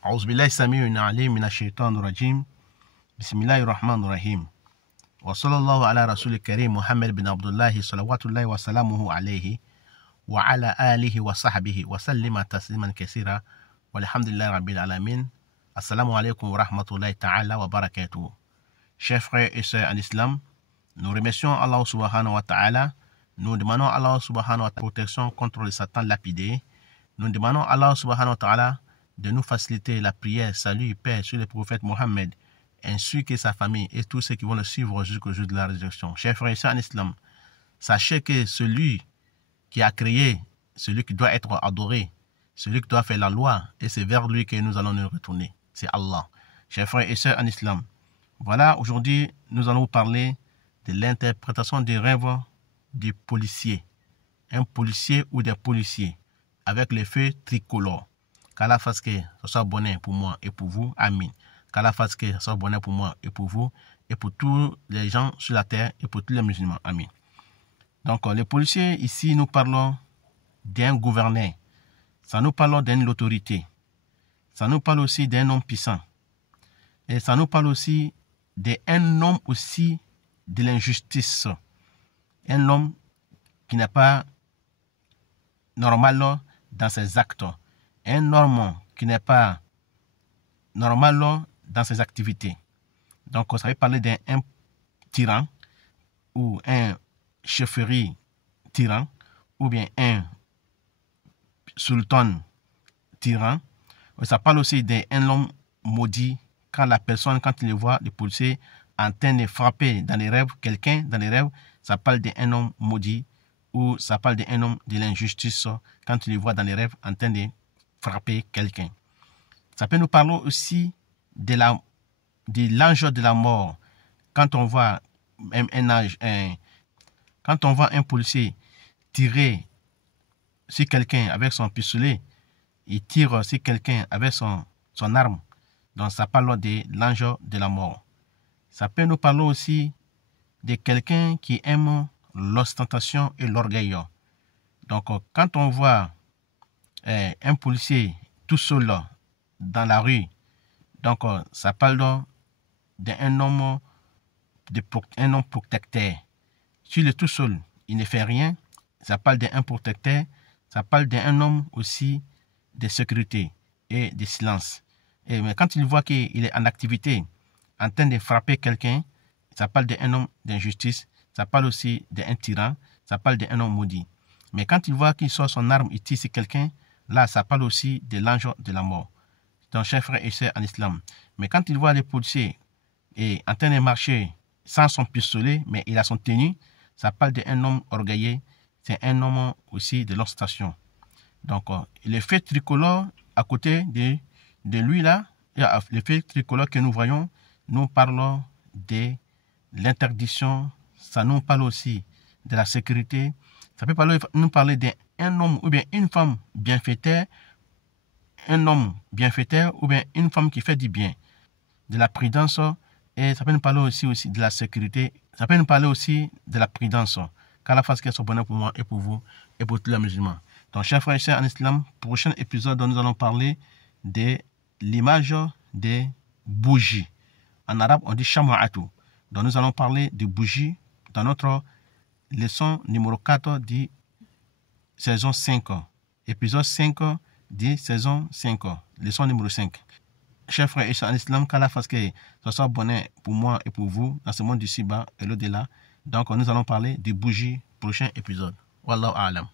أعوذ بالله السميع العليم من الشيطان الرجيم بسم الله الرحمن الرحيم وصلى الله على رسول الكريم محمد بن عبد الله صلوات الله وسلامه عليه وعلى آله وصحبه وسلم تسليما كثيرا والحمد لله رب العالمين. Assalamu alaikum wa rahmatullahi ta'ala wa barakatuh. Chers frères et sœurs en islam, nous remercions Allah subhanahu wa ta'ala. Nous demandons à Allah subhanahu wa ta'ala protection contre le Satan lapidé. Nous demandons à Allah subhanahu wa ta'ala de nous faciliter la prière, salut, paix sur le prophète Mohammed, ainsi que sa famille et tous ceux qui vont le suivre jusqu'au jour de la résurrection. Chers frères et sœurs en islam, sachez que celui qui a créé, celui qui doit être adoré, celui qui doit faire la loi, et c'est vers lui que nous allons nous retourner. C'est Allah. Chers frères et sœurs en islam, voilà, aujourd'hui, nous allons vous parler de l'interprétation des rêves du policier. Un policier ou des policiers avec les feux tricolores. Qu'Allah fasse que ce soit bonheur pour moi et pour vous. Amin. Qu'Allah fasse que ce soit bonheur pour moi et pour vous et pour tous les gens sur la terre et pour tous les musulmans. Amin. Donc, les policiers, ici, nous parlons d'un gouverneur. Ça nous parle d'une autorité. Ça nous parle aussi d'un homme puissant. Et ça nous parle aussi d'un homme aussi de l'injustice. Un homme qui n'est pas normal dans ses actes. Un homme qui n'est pas normal dans ses activités. Donc, ça veut parler d'un tyran ou un chefferie tyran ou bien un sultan tyran. Ça parle aussi d'un homme maudit quand la personne, quand il le voit, le policier en train de frapper dans les rêves, quelqu'un dans les rêves, ça parle d'un homme maudit ou ça parle d'un homme de l'injustice quand il le voit dans les rêves en train de frapper quelqu'un. Ça peut nous parler aussi de l'ange de la mort. Quand on voit quand on voit un policier tirer sur quelqu'un avec son pistolet, il tire sur quelqu'un avec son arme. Donc ça parle de l'ange de la mort. Ça peut nous parler aussi de quelqu'un qui aime l'ostentation et l'orgueil. Donc quand on voit un policier tout seul dans la rue, donc ça parle d'un homme protecteur. S'il est tout seul, il ne fait rien, ça parle d'un protecteur, ça parle d'un homme aussi de sécurité et de silence. Mais quand il voit qu'il est en activité, en train de frapper quelqu'un, ça parle d'un homme d'injustice, ça parle aussi d'un tyran, ça parle d'un homme maudit. Mais quand il voit qu'il sort son arme, il tire sur quelqu'un, là, ça parle aussi de l'ange de la mort. Donc, chers frères et sœurs en islam. Mais quand il voit les policiers en train de marcher sans son pistolet, mais il a son tenue, ça parle d'un homme orgueilleux, c'est un homme aussi de l'ostentation. Donc, le feu tricolore à côté de lui là, le feu tricolore que nous voyons, nous parlons de l'interdiction, ça nous parle aussi de la sécurité, ça peut nous parler d'un homme ou bien une femme bienfaiteur, un homme bienfaiteur ou bien une femme qui fait du bien, de la prudence, et ça peut nous parler aussi de la sécurité, ça peut nous parler aussi de la prudence, qu'Allah fasse qu'elle soit bonne pour moi et pour vous et pour tous les musulmans. Donc, chers frères et sœurs en islam, prochain épisode dont nous allons parler de l'image des bougies. En arabe, on dit shama'atu. Donc, nous allons parler de bougies dans notre leçon numéro 4 de saison 5. Épisode 5 de saison 5. Leçon numéro 5. Chers frères et sœurs en islam, qu'Allah fasse que ce soit bonheur pour moi et pour vous dans ce monde d'ici-bas et l'au-delà. Donc, nous allons parler de bougies, prochain épisode. Wallahu a'lam.